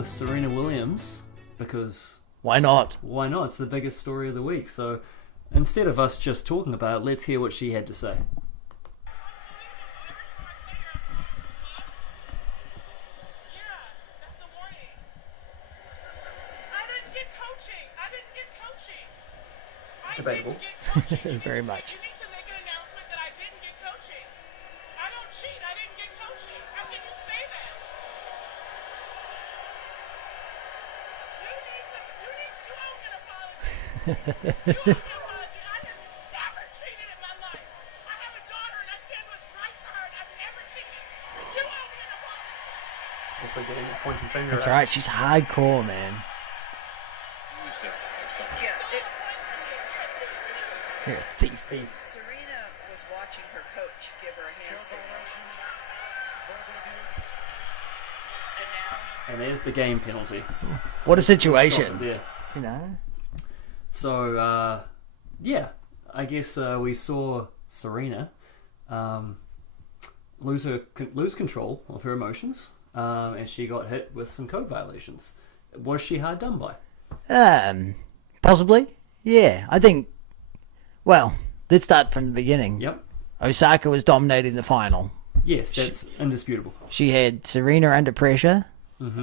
with Serena Williams because Why not? why not? It's the biggest story of the week. So instead of us just talking about it, let's hear what she had to say. Debatable. Very much. You need to make an announcement that I didn't get coaching. I don't cheat. I didn't get coaching. How can you say that? You owe me an apology. You owe me an apology. I have never cheated in my life. I have a daughter and I stand what's right for her and I've never cheated. You owe me an apology. Also getting a pointy finger That's out. right. She's hardcore, man. You're a thief. Serena was watching her coach give her a hand signal. And there's the game penalty. What a situation. Yeah. You know? So, yeah, I guess we saw Serena lose control of her emotions, and she got hit with some code violations. Was she hard done by? Possibly. Yeah, I think. Well, let's start from the beginning. Yep. Osaka was dominating the final. Yes, that's indisputable. She had Serena under pressure,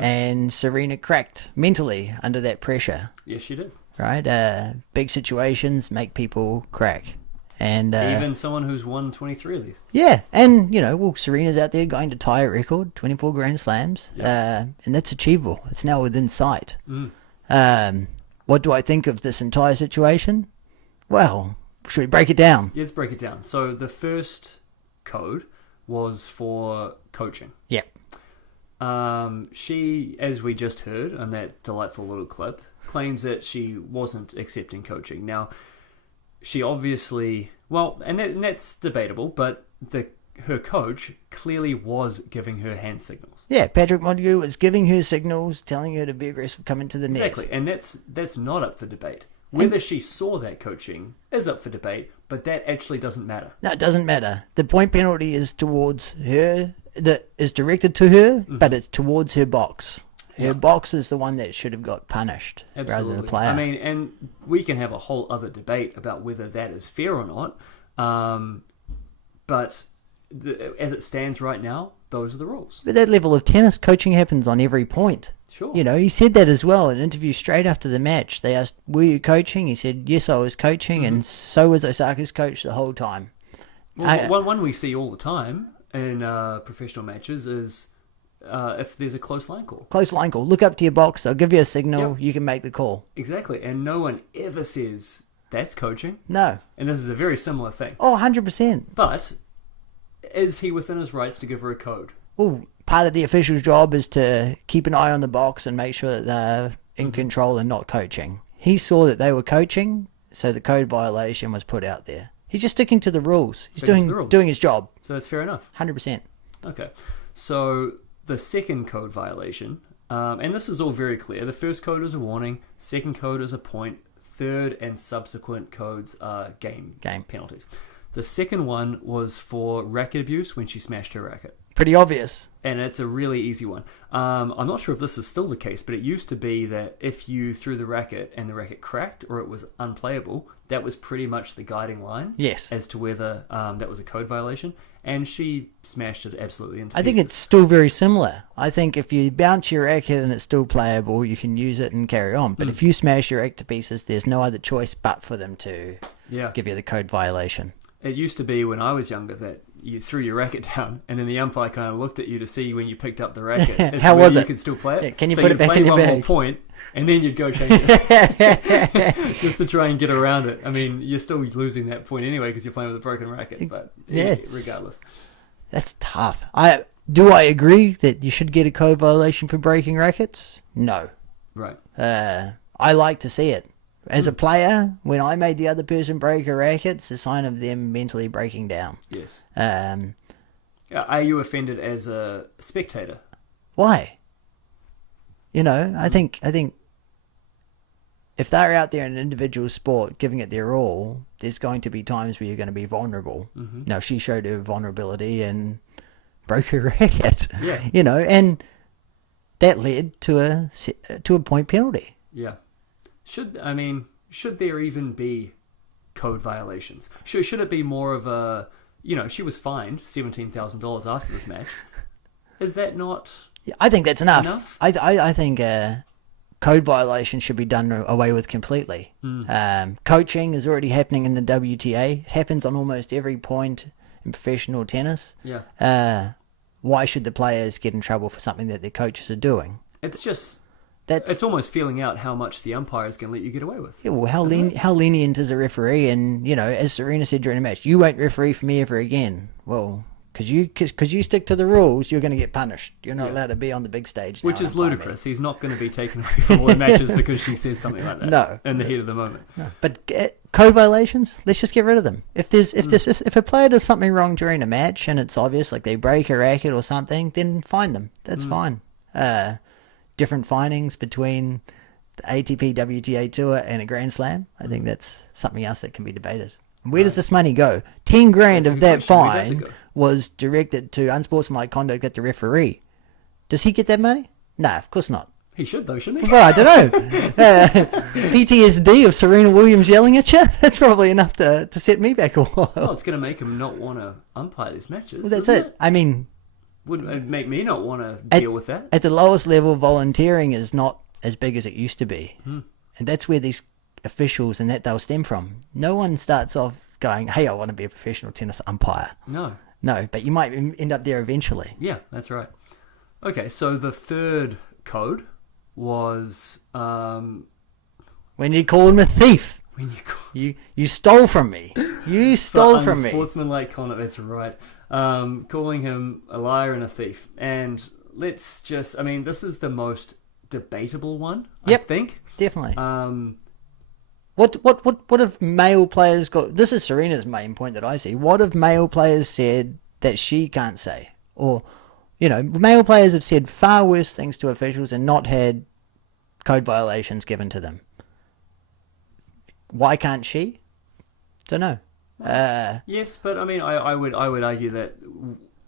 and Serena cracked mentally under that pressure. Yes, she did. Right? Big situations make people crack. And Even someone who's won 23 of these. yeah, and Serena's out there going to tie a record, 24 Grand Slams, Yeah. and that's achievable. It's now within sight. Mm. What do I think of this entire situation? Well, should we break it down? Let's break it down. So the first code was for coaching. Yeah. She, as we just heard on that delightful little clip, claims that she wasn't accepting coaching. Now, she obviously, and that's debatable, but her coach clearly was giving her hand signals. Yeah, Patrick Montague was giving her signals, telling her to be aggressive, come into the net. Exactly, and that's not up for debate. Whether she saw that coaching is up for debate, but that actually doesn't matter. No, it doesn't matter. The point penalty is towards her, that is directed to her, but it's towards her box. Her box is the one that should have got punished rather Absolutely. than the player. I mean, and we can have a whole other debate about whether that is fair or not. But as it stands right now, those are the rules. But that level of tennis, coaching happens on every point. Sure. He said that as well in an interview straight after the match. They asked, were you coaching? He said, yes, I was coaching, and so was Osaka's coach the whole time. Well, one we see all the time in professional matches is if there's a close line call. Close line call. Look up to your box. They'll give you a signal. Yep. You can make the call. Exactly. And no one ever says that's coaching. No. And this is a very similar thing. Oh, 100%. But is he within his rights to give her a code? Well, part of the official's job is to keep an eye on the box and make sure that they're in control and not coaching. He saw that they were coaching, so the code violation was put out there. He's just sticking to the rules. He's doing his job. So that's fair enough. 100%. Okay. So the second code violation, and this is all very clear. The first code is a warning. Second code is a point. Third and subsequent codes are game penalties. The second one was for racket abuse when she smashed her racket. Pretty obvious. And it's a really easy one. I'm not sure if this is still the case, but it used to be that if you threw the racket and the racket cracked or it was unplayable, that was pretty much the guiding line. Yes. As to whether that was a code violation. And she smashed it absolutely into I think pieces. it's still very similar. I think if you bounce your racket and it's still playable, you can use it and carry on. But if you smash your racket to pieces, there's no other choice but for them to give you the code violation. It used to be when I was younger that you threw your racket down and then the umpire kind of looked at you to see when you picked up the racket. as How to whether was you it? could still play it. Yeah, can you so put it you'd back play in your one more bag? point and then you'd go change it. Just to try and get around it. I mean, you're still losing that point anyway because you're playing with a broken racket. But regardless. That's tough. Do I agree that you should get a code violation for breaking rackets? No. Right. I like to see it. As a player, when I made the other person break a racket, it's a sign of them mentally breaking down. Yes. Are you offended as a spectator? Why? I think if they're out there in an individual sport giving it their all, there's going to be times where you're going to be vulnerable. Now, she showed her vulnerability and broke her racket. Yeah. And that led to a point penalty. Yeah. Should there even be code violations? Should it be more of a, she was fined $17,000 after this match. Is that not? Yeah, I think that's enough. I think code violations should be done away with completely. Coaching is already happening in the WTA. It happens on almost every point in professional tennis. Yeah. Why should the players get in trouble for something that their coaches are doing? It's just... It's almost feeling out how much the umpire is going to let you get away with. Yeah, well, how lenient is a referee? And, as Serena said during the match, you won't referee for me ever again. Well, because you stick to the rules, you're going to get punished. You're not allowed to be on the big stage now. Which is ludicrous. He's not going to be taken away from all the matches because she says something like that. No. In the heat of the moment. No. But code violations, let's just get rid of them. If a player does something wrong during a match and it's obvious, like they break a racket or something, then fine them. That's fine. Different findings between the ATP WTA Tour and a Grand Slam. I think that's something else that can be debated. And where does this money go? 10 grand of that fine was directed to unsportsmanlike conduct at the referee. Does he get that money? No, of course not. He should though, shouldn't he? Well, I don't know. PTSD of Serena Williams yelling at you? That's probably enough to set me back a while. Well, it's going to make him not want to umpire these matches. Well, that's it. I mean... Wouldn't make me not want to deal with that. At the lowest level, volunteering is not as big as it used to be. And that's where these officials and that they'll stem from. No one starts off going, hey, I want to be a professional tennis umpire. No, but you might end up there eventually. Yeah, that's right. Okay, so the third code was... when you call him a thief. When you stole from me. You stole from me. Unsportsmanlike conduct, that's right. Calling him a liar and a thief. And let's just... this is the most debatable one, I think. Definitely. What have male players got... This is Serena's main point that I see. What have male players said that she can't say? Or, male players have said far worse things to officials and not had code violations given to them. Why can't she? Don't know. Yes, but I would argue that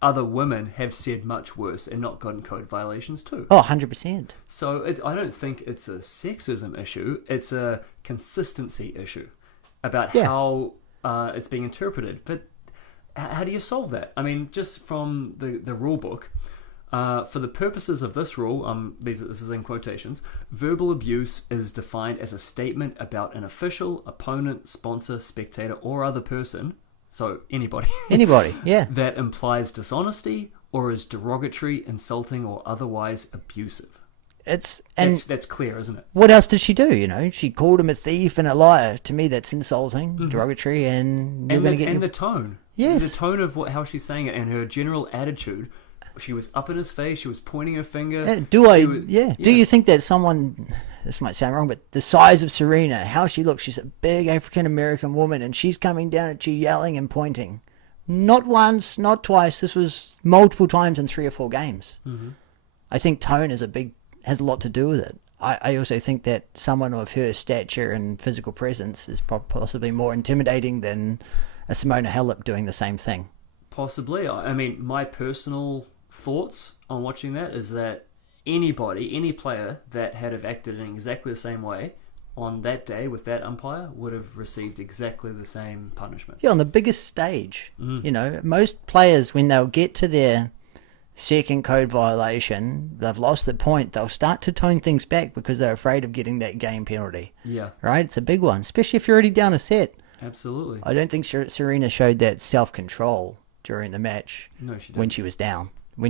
other women have said much worse and not gotten code violations too. Oh, 100%. So I don't think it's a sexism issue. It's a consistency issue about how it's being interpreted. But how do you solve that? Just from the rule book, for the purposes of this rule, this is in quotations, verbal abuse is defined as a statement about an official, opponent, sponsor, spectator, or other person, so anybody, that implies dishonesty or is derogatory, insulting, or otherwise abusive. That's clear, isn't it? What else did she do? She called him a thief and a liar. To me, that's insulting, derogatory, and you're going to get the tone. Yes, the tone of how she's saying it and her general attitude. She was up in his face. She was pointing her finger. Do you think that someone... This might sound wrong, but the size of Serena, how she looks, she's a big African-American woman, and she's coming down at you yelling and pointing. Not once, not twice. This was multiple times in 3 or 4 games. I think tone has a lot to do with it. I also think that someone of her stature and physical presence is possibly more intimidating than a Simona Halep doing the same thing. Possibly. My personal thoughts on watching that is that any player that had have acted in exactly the same way on that day with that umpire would have received exactly the same punishment. Yeah, on the biggest stage. Most players, when they'll get to their second code violation, they've lost the point, they'll start to tone things back because they're afraid of getting that game penalty. Yeah. Right? It's a big one, especially if you're already down a set. Absolutely. I don't think Serena showed that self-control during the match. No, she didn't. When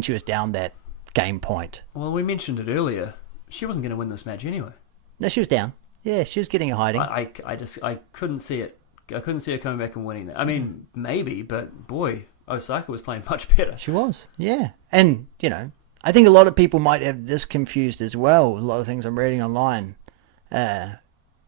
she was down that game point. Well, we mentioned it earlier. She wasn't going to win this match anyway. No, she was down. Yeah, she was getting a hiding. I couldn't see it. I couldn't see her coming back and winning that. Maybe, but boy, Osaka was playing much better. She was, yeah. And, I think a lot of people might have this confused as well. A lot of things I'm reading online.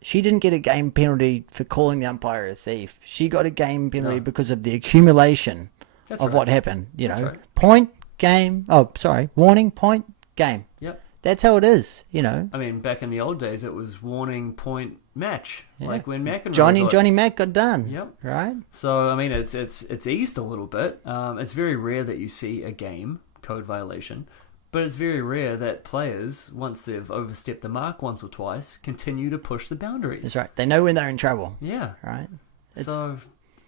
She didn't get a game penalty for calling the umpire a thief. She got a game penalty because of the accumulation of what happened. Right. Point, game. Oh, sorry. Warning, point, game. Yep. That's how it is, back in the old days, it was warning, point, match. Yeah. Like when McEnroe Johnny Mac got done. Yep. Right? So, it's eased a little bit. It's very rare that you see a game code violation. But it's very rare that players, once they've overstepped the mark once or twice, continue to push the boundaries. That's right. They know when they're in trouble. Yeah. Right. So,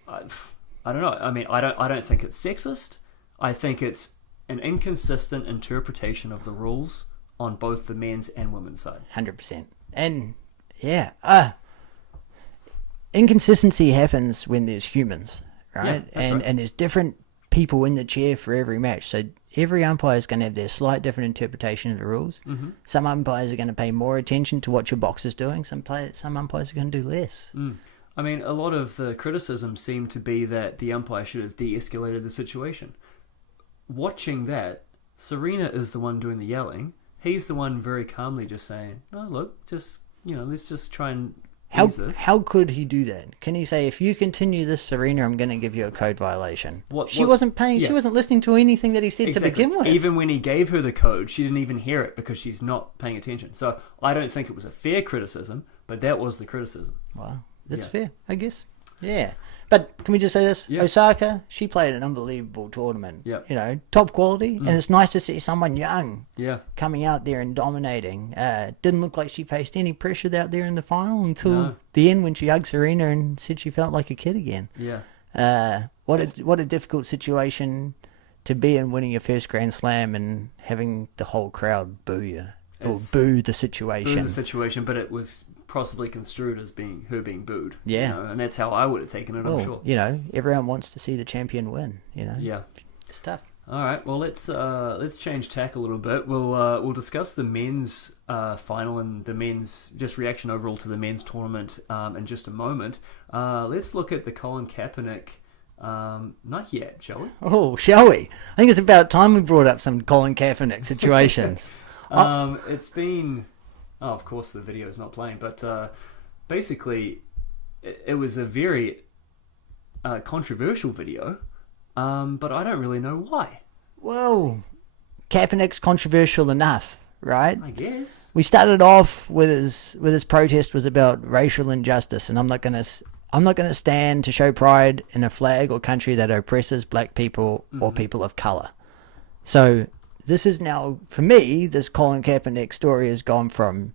I don't know. I mean, I don't think it's sexist. I think it's an inconsistent interpretation of the rules on both the men's and women's side. 100%. And yeah, inconsistency happens when there's humans, right? Yeah, right. And there's different people in the chair for every match. So every umpire is going to have their slight different interpretation of the rules. Mm-hmm. Some umpires are going to pay more attention to what your box is doing. Some umpires are going to do less. I mean, a lot of the criticism seemed to be that the umpire should have de-escalated the situation. Watching that, Serena is the one doing the yelling. He's the one very calmly just saying, "No, look, just let's just try and ease this." How could he do that? Can he say, if you continue this, Serena, I'm going to give you a code violation? She wasn't paying. Yeah. She wasn't listening to anything that he said to begin with. Even when he gave her the code, she didn't even hear it because she's not paying attention. So I don't think it was a fair criticism, but that was the criticism. Wow, that's fair, I guess. Yeah. But can we just say this? Yeah. Osaka, she played an unbelievable tournament. Yeah. Top quality. And it's nice to see someone young coming out there and dominating. Didn't look like she faced any pressure out there in the final until the end when she hugged Serena and said she felt like a kid again. Yeah. What a difficult situation to be in, winning your first Grand Slam and having the whole crowd boo you. Or boo the situation. Boo the situation, but it was possibly construed as being booed. Yeah. And that's how I would have taken it, I'm sure. Everyone wants to see the champion win, Yeah. It's tough. All right, well, let's change tack a little bit. We'll discuss the men's final and the men's just reaction overall to the men's tournament in just a moment. Let's look at the Colin Kaepernick Nike ad, shall we? Oh, shall we? I think it's about time we brought up some Colin Kaepernick situations. It's been... Oh, of course, the video is not playing, but basically, it was a very controversial video, but I don't really know why. Well, Kaepernick's controversial enough, right? I guess. We started off with his protest was about racial injustice, and I'm not gonna stand to show pride in a flag or country that oppresses black people or people of color. So this is now, for me, this Colin Kaepernick story has gone from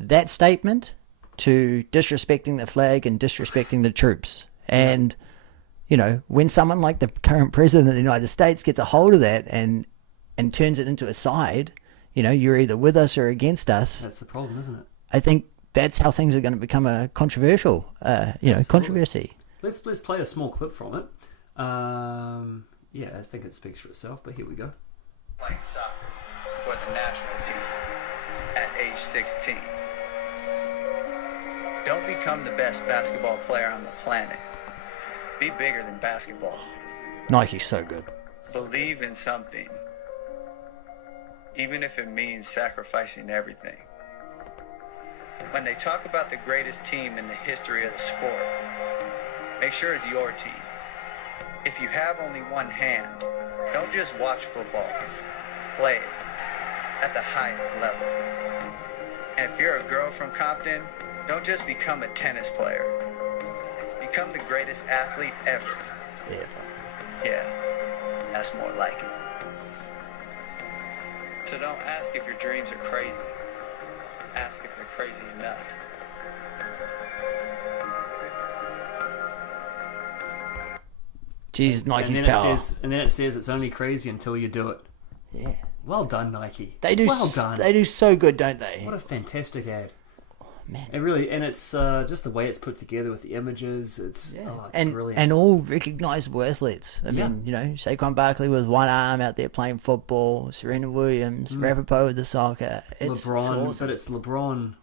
that statement to disrespecting the flag and disrespecting the troops. And, when someone like the current president of the United States gets a hold of that and turns it into a side, you're either with us or against us. That's the problem, isn't it? I think that's how things are going to become a controversial, controversy. Let's play a small clip from it. Yeah, I think it speaks for itself, but here we go. Playing soccer for the national team at age 16. Don't become the best basketball player on the planet. Be bigger than basketball. Nike's so good. Believe in something, even if it means sacrificing everything. When they talk about the greatest team in the history of the sport, make sure it's your team. If you have only one hand, don't just watch football. Play it at the highest level. And if you're a girl from Compton, don't just become a tennis player. Become the greatest athlete ever. Yeah, that's more like it. So don't ask if your dreams are crazy. Ask if they're crazy enough. Jesus, Nike's and then power. And then it says it's only crazy until you do it. Yeah. Well done, Nike. They do. Well done. They do so good, don't they? What a fantastic ad. Man. It really, and it's just the way it's put together with the images. It's brilliant. And all recognisable athletes. I mean, Saquon Barkley with one arm out there playing football. Serena Williams, Rapaport with the soccer. It's LeBron, awesome. but it's LeBron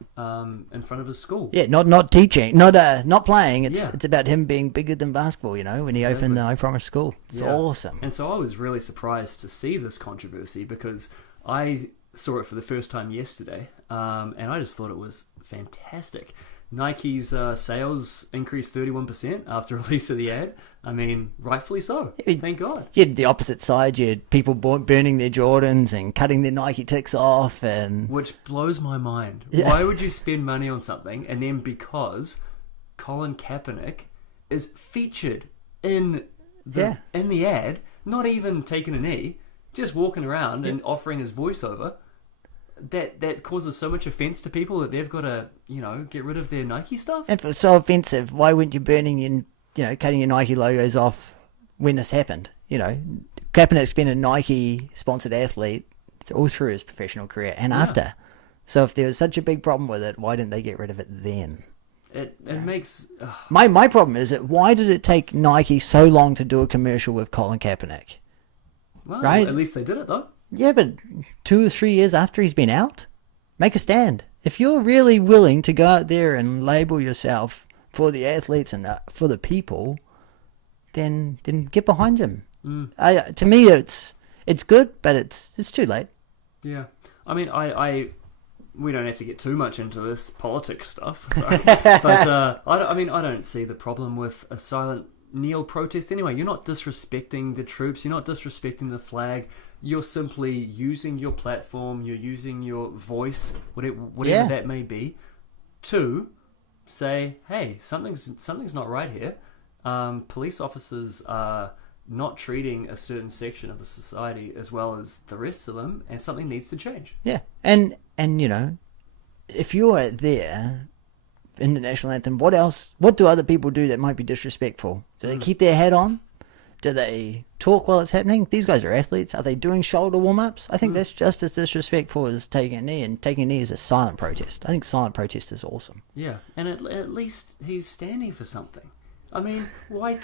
in front of his school. Yeah, not teaching, not playing. It's about him being bigger than basketball. When he opened the I Promise School. It's awesome. And so I was really surprised to see this controversy because I saw it for the first time yesterday, and I just thought it was fantastic. Nike's sales increased 31% after release of the ad. I mean, rightfully so. Thank God. You had the opposite side. You had people burning their Jordans and cutting their Nike ticks off, and which blows my mind. Yeah. Why would you spend money on something and then because Colin Kaepernick is featured in the ad, not even taking a knee, just walking around and offering his voiceover, that causes so much offence to people that they've got to, get rid of their Nike stuff. And if it's so offensive, why weren't you burning your, cutting your Nike logos off when this happened? Kaepernick's been a Nike-sponsored athlete all through his professional career and after. So if there was such a big problem with it, why didn't they get rid of it then? It makes... My problem is that why did it take Nike so long to do a commercial with Colin Kaepernick? Well, right? At least they did it, though. Yeah, but 2 or 3 years after he's been out, make a stand. If you're really willing to go out there and label yourself for the athletes and for the people, then get behind him. To me, it's good, but it's too late. Yeah, I mean, we don't have to get too much into this politics stuff, but I don't see the problem with a silent kneel protest anyway. You're not disrespecting the troops. You're not disrespecting the flag. You're simply using your platform. You're using your voice, whatever that may be, to say, hey, something's not right here. Police officers are not treating a certain section of the society as well as the rest of them, and something needs to change. Yeah, and if you're there in the national anthem, what do other people do that might be disrespectful? Do they keep their hat on? Do they talk while it's happening? These guys are athletes. Are they doing shoulder warm-ups? I think that's just as disrespectful as taking a knee, and taking a knee is a silent protest. I think silent protest is awesome. Yeah, and at least he's standing for something. I mean, why?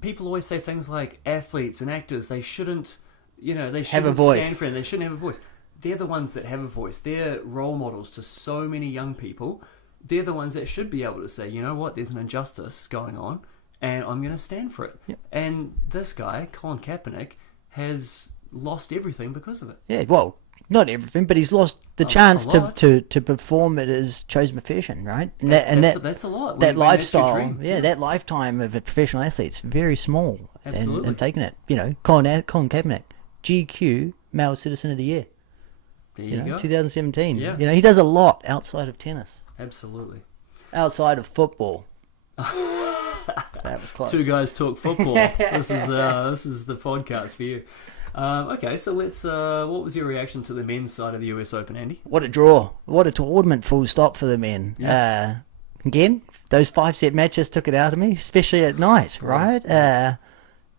People always say things like athletes and actors, they shouldn't, they shouldn't have a voice. Stand for it. They shouldn't have a voice. They're the ones that have a voice. They're role models to so many young people. They're the ones that should be able to say, you know what, there's an injustice going on, and I'm going to stand for it. Yep. And this guy, Colin Kaepernick, has lost everything because of it. Yeah, well, not everything, but he's lost the chance to perform at his chosen profession, right? That's a lot. That lifestyle, that lifetime of a professional athlete's very small. Absolutely. And taking it, Colin Kaepernick, GQ Male Citizen of the Year. There you go. 2017. Yeah. He does a lot outside of tennis. Absolutely. Outside of football. That was close. Two guys talk football. This is the podcast for you. Okay, so let's. What was your reaction to the men's side of the US Open, Andy? What a draw! What a tournament, full stop for the men. Yeah. Again, those 5-set matches took it out of me, especially at night. Right?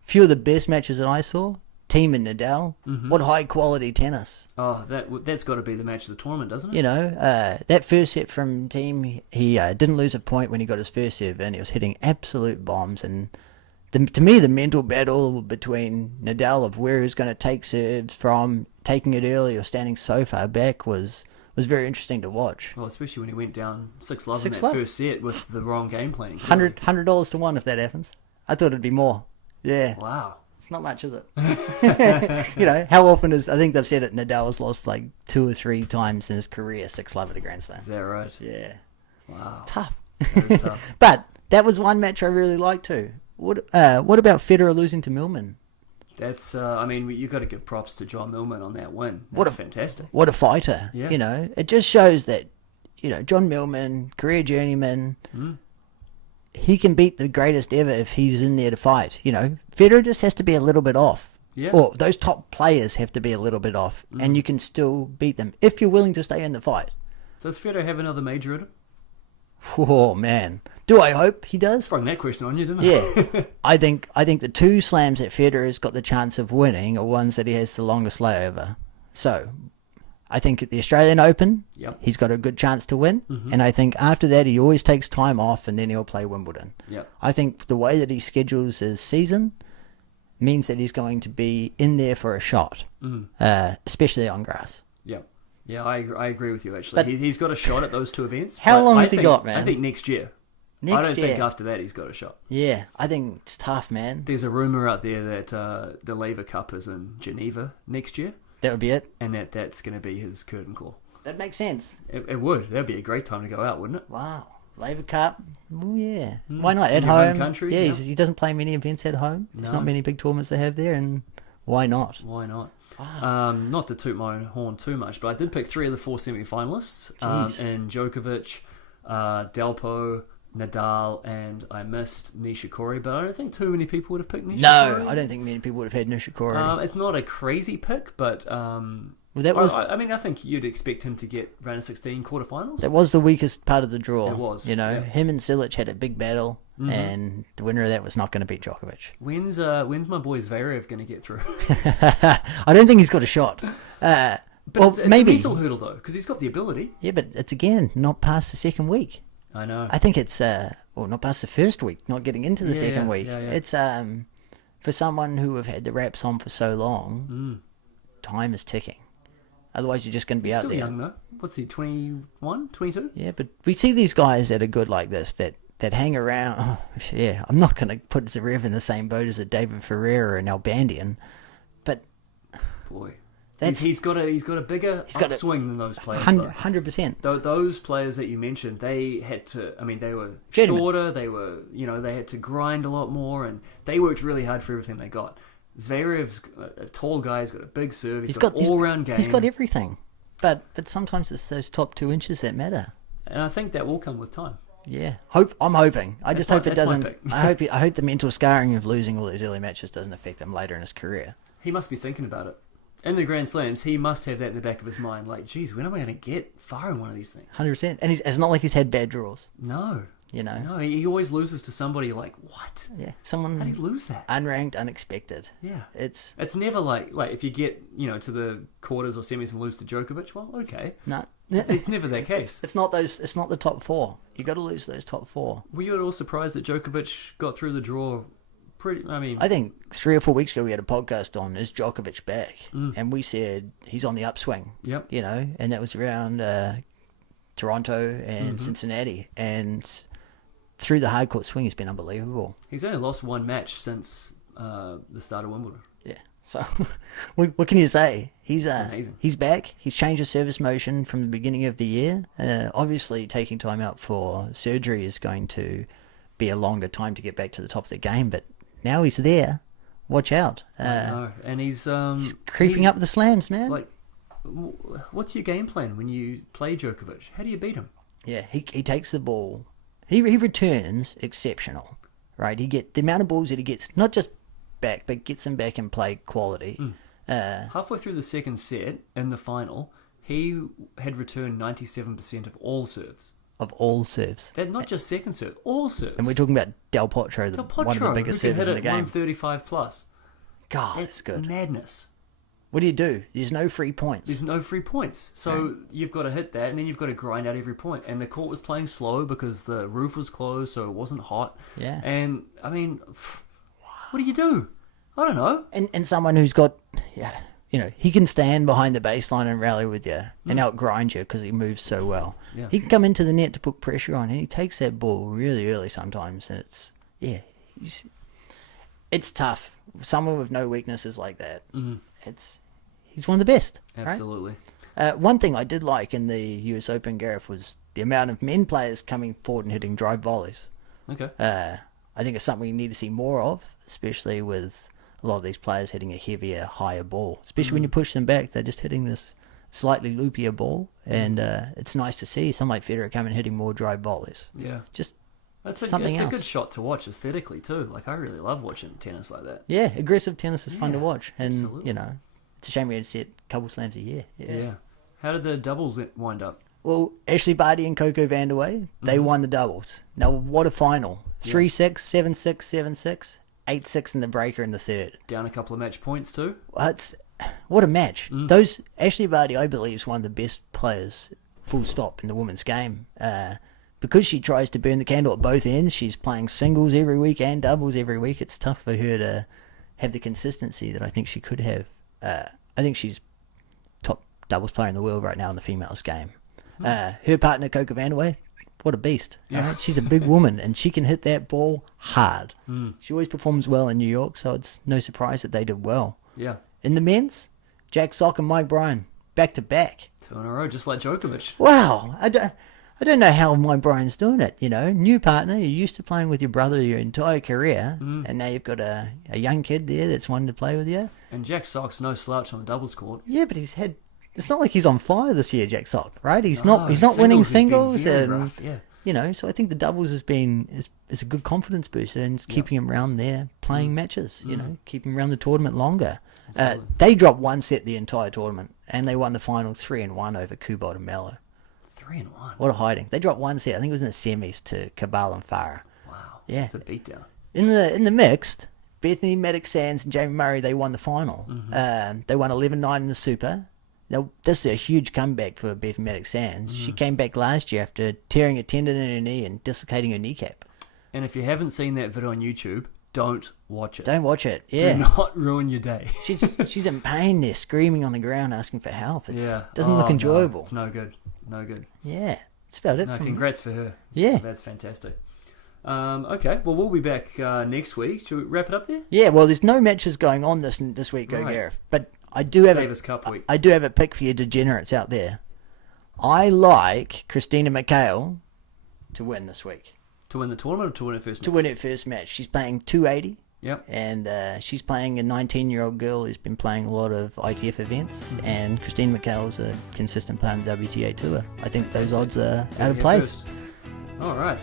Few of the best matches that I saw. Team and Nadal. Mm-hmm. What high quality tennis. Oh, that's got to be the match of the tournament, doesn't it? That first set from Team, he didn't lose a point when he got his first serve, and he was hitting absolute bombs. And to me, the mental battle between Nadal of where he's going to take serves from, taking it early or standing so far back was very interesting to watch. Well, especially when he went down 6-love in that first set with the wrong game planning. $100 to 1 if that happens. I thought it'd be more. Yeah. Wow. It's not much, is it? How often I think they've said it, Nadal has lost like 2 or 3 times in his career 6-love at a Grand Slam. Is that right? Yeah. Wow. Tough. That is tough. But that was one match I really liked too. What about Federer losing to Millman? That's, you've got to give props to John Millman on that win. That's fantastic. What a fighter. Yeah. It just shows that, John Millman, career journeyman, he can beat the greatest ever if he's in there to fight. Federer just has to be a little bit off. Yeah. Or those top players have to be a little bit off, and you can still beat them if you're willing to stay in the fight. Does Federer have another major in him? Oh, man. Do I hope he does? Sprung that question on you, didn't I? Yeah. I think the 2 slams that Federer's got the chance of winning are ones that he has the longest layover. So, I think at the Australian Open, he's got a good chance to win. Mm-hmm. And I think after that, he always takes time off and then he'll play Wimbledon. Yep. I think the way that he schedules his season means that he's going to be in there for a shot, especially on grass. Yep. Yeah, I agree with you, actually. But he's got a shot at those 2 events. How long has he got, man? I think next year. I don't think after that he's got a shot. Yeah, I think it's tough, man. There's a rumour out there that the Laver Cup is in Geneva next year. That would be it. And that's going to be his curtain call. That makes sense. It would. That'd be a great time to go out, wouldn't it? Wow. Laver Cup. Oh, yeah. Why not? At home. Country, yeah, he doesn't play many events at home. There's not many big tournaments they have there, and why not? Why not? Wow. Not to toot my own horn too much, but I did pick 3 of the 4 semi-finalists in Djokovic, Delpo, Nadal, and I missed Nishikori, but I don't think too many people would have picked Nishikori. No, I don't think many people would have had Nishikori. It's not a crazy pick, but Well, that was I mean, I think you'd expect him to get round of 16 quarterfinals. that was the weakest part of the draw. It was, You know, yeah. him and Silic had a big battle, and the winner of that was not going to beat Djokovic. When's my boy Zverev going to get through? I don't think he's got a shot. But Well, it's maybe. a mental hurdle though, because he's got the ability. Yeah, but it's again not past the second week. I know. I think it's well, not past the first week, not getting into the second week. yeah. It's for someone who have had the wraps on for so long, time is ticking. Otherwise, you're just going to be He's out still there. young though. What's he? 21, 22? Yeah, but we see these guys that are good like this that hang around. Oh, yeah, I'm not going to put Zverev in the same boat as a David Ferrer or an Albandian, but Boy, That's- he's got a bigger got a upswing than those players. though. 100%. Those players that you mentioned, they had to. I mean, they were Gentlemen. shorter. They were, they had to grind a lot more, and they worked really hard for everything they got. Zverev's a tall guy. He's got a big serve. He's got an all-round game. He's got everything, but sometimes it's those top 2 inches that matter. and I think that will come with time. Yeah, I'm hoping. I just my- hope it that's my doesn't. pick. I hope the mental scarring of losing all these early matches doesn't affect him later in his career. He must be thinking about it. In the Grand Slams, he must have that in the back of his mind. Like, geez, when am I going to get far in one of these things? 100%. And it's not like he's had bad draws. No. You know. No, he always loses to somebody like, what? Yeah, How do someone you lose that? unranked, unexpected. Yeah. It's It's never like if you get, to the quarters or semis and lose to Djokovic, well, okay. no. It's never that case. It's not those. It's not the top 4. You got to lose those top 4. Were you at all surprised that Djokovic got through the draw? I think 3 or 4 weeks ago we had a podcast on is Djokovic back, and we said he's on the upswing. Yep. You know, and that was around Toronto and Cincinnati, and through the hardcourt swing, he's been unbelievable. He's only lost one match since the start of Wimbledon. Yeah. So, what can you say? He's amazing. He's back. He's changed his service motion from the beginning of the year. Obviously, taking time out for surgery is going to be a longer time to get back to the top of the game, but now he's there. Watch out. I know. And he's Creeping up the slams, man. Like, what's your game plan when you play Djokovic? How do you beat him? Yeah, he takes the ball. He returns exceptional, right? He get the amount of balls that he gets, not just back, but gets them back in play quality. Halfway through the second set in the final, he had returned 97% of all serves. Of all serves. That not just second serve, all serves. And we're talking about Del Potro, one of the biggest who can servers hit in the it game. 135 plus. God, That's that's good. madness. What do? There's no free points. There's no free points. So you've got to hit that, and then you've got to grind out every point. And the court was playing slow because the roof was closed, so it wasn't hot. Yeah. And, I mean, what do you do? I don't know. And someone who's got, he can stand behind the baseline and rally with you and outgrind you because he moves so well. Yeah. He can come into the net to put pressure on, and he takes that ball really early sometimes, and it's tough. Someone with no weaknesses like that, he's one of the best. right? Absolutely. One thing I did like in the US Open, Gareth, was the amount of men players coming forward and hitting drive volleys. Okay. I think it's something we need to see more of, especially with a lot of these players hitting a heavier, higher ball. Especially when you push them back, they're just hitting this slightly loopier ball, and it's nice to see someone like Federer come and hitting more drive volleys. Yeah. Just It's something a else. good shot to watch aesthetically, too. Like, I really love watching tennis like that. Yeah, aggressive tennis is fun to Yeah, watch, and absolutely. it's a shame we had to see it a couple slams a year. Yeah. How did the doubles wind up? Well, Ashley Barty and Coco Vandeweghe, they won the doubles. Now, what a final. 3-6, 7-6, 7-6, 8-6 in the breaker in the third. Down a couple of match points, too? What a match. Those Ashley Barty, I believe, is one of the best players, full stop, in the women's game. Because she tries to burn the candle at both ends, she's playing singles every week and doubles every week. It's tough for her to have the consistency that I think she could have. I think she's top doubles player in the world right now in the females game. Her partner, Coco Vandeweghe, what a beast. Yeah. Right? She's a big woman, and she can hit that ball hard. She always performs well in New York, so it's no surprise that they did well. Yeah. In the men's, Jack Sock and Mike Bryan, back to back. 2 in a row, just like Djokovic. Wow. I don't know how Mike Bryan's doing it, New partner, you're used to playing with your brother your entire career, and now you've got a young kid there that's wanting to play with you. And Jack Sock's no slouch on the doubles court. Yeah, but it's not like he's on fire this year, Jack Sock, right? He's No, not winning he's been singles, very and rough, yeah. You know, so I think the doubles has been is a good confidence booster, and it's keeping him around there playing matches. You know, keeping him around the tournament longer. They dropped one set the entire tournament, and they won the finals 3-1 over Kubot and Mello. 3-1. What a hiding! They dropped one set. I think it was in the semis to Cabal and Farah. Wow. Yeah. It's a beatdown. In the mixed, Bethany Maddox Sands and Jamie Murray, they won the final. They won 11-9 in the Super. Now, this is a huge comeback for Bethany Maddox Sands. She came back last year after tearing a tendon in her knee and dislocating her kneecap. And if you haven't seen that video on YouTube, don't watch it. Don't watch it. Yeah. Do not ruin your day. She's in pain there, screaming on the ground, asking for help. It Yeah. doesn't look enjoyable. No, it's no good. No good. Yeah, that's about it. No, from me. congrats for her. Yeah. That's fantastic. Okay, well, we'll be back next week. Should we wrap it up there? Yeah, well, there's no matches going on this week, Right. Gareth. But I do have Davis Cup week. I do have a pick for you degenerates out there. I like Christina McHale to win this week. To win the tournament or to win her first match? To win her first match. She's paying 280. Yep. And she's playing a 19-year-old girl who's been playing a lot of ITF events. And Christine McHale is a consistent player on the WTA Tour. I think those odds are out of Here place. first. All right.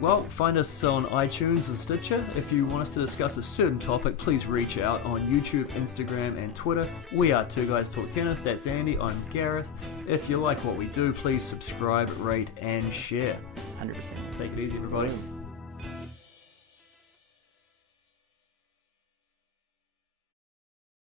Well, find us on iTunes or Stitcher. If you want us to discuss a certain topic, please reach out on YouTube, Instagram, and Twitter. We are Two Guys Talk Tennis. That's Andy. I'm Gareth. If you like what we do, please subscribe, rate, and share. 100%. Take it easy, everybody.